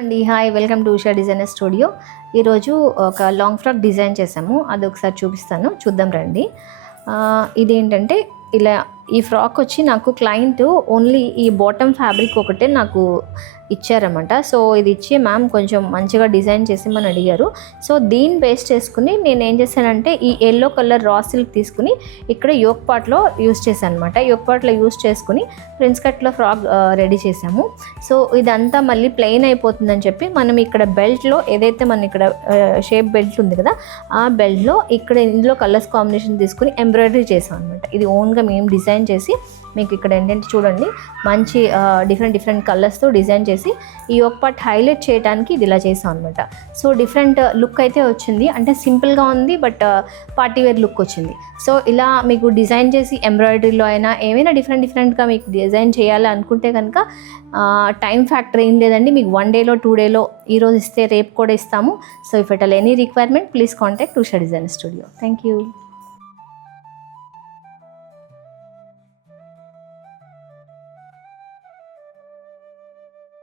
అండి hi welcome to Usha designer studio. ఈరోజు ఒక లాంగ్ ఫ్రాక్ డిజైన్ చేసాము, అది ఒకసారి చూపిస్తాను, చూద్దాం రండి. ఇదేంటంటే ఇలా ఈ ఫ్రాక్ వచ్చి నాకు క్లయింట్ ఓన్లీ ఈ బాటమ్ ఫ్యాబ్రిక్ ఒకటే నాకు ఇచ్చారన్నమాట. సో ఇది ఇచ్చి మ్యామ్ కొంచెం మంచిగా డిజైన్ చేసిమని అడిగారు. సో దీన్ని బేస్ చేసుకుని నేను ఏం చేశానంటే ఈ ఎల్లో కలర్ రా సిల్క్ తీసుకుని ఇక్కడ యోక్ పార్ట్లో యూస్ చేశాను అనమాట. యోక్ పార్ట్లో యూస్ చేసుకుని ప్రిన్స్ కట్లో ఫ్రాక్ రెడీ చేసాము. సో ఇదంతా మళ్ళీ ప్లెయిన్ అయిపోతుందని చెప్పి మనం ఇక్కడ బెల్ట్లో ఏదైతే మన ఇక్కడ షేప్ బెల్ట్ ఉంది కదా, ఆ బెల్ట్లో ఇక్కడ ఇందులో కలర్స్ కాంబినేషన్ తీసుకుని ఎంబ్రాయిడరీ చేసాం అనమాట. ఇది ఓన్గా మేము డిజైన్ చేసి మీకు ఇక్కడ ఏంటంటే చూడండి మంచి డిఫరెంట్ కలర్స్తో డిజైన్ చేసి ఈ యోక్ పార్ట్ హైలైట్ చేయడానికి ఇది ఇలా చేసాం అనమాట. సో డిఫరెంట్ లుక్ అయితే వచ్చింది, అంటే సింపుల్గా ఉంది బట్ పార్టీ వేర్ లుక్ వచ్చింది. సో ఇలా మీకు డిజైన్ చేసి ఎంబ్రాయిడరీలో అయినా ఏమైనా డిఫరెంట్గా మీకు డిజైన్ చేయాలి అనుకుంటే కనుక టైం ఫ్యాక్టర్ ఏం లేదండి. మీకు 1 డేలో 2 డేలో ఈరోజు ఇస్తే రేపు కూడా ఇస్తాము. So if at all any requirement please contact Usha designer studio. Thank you.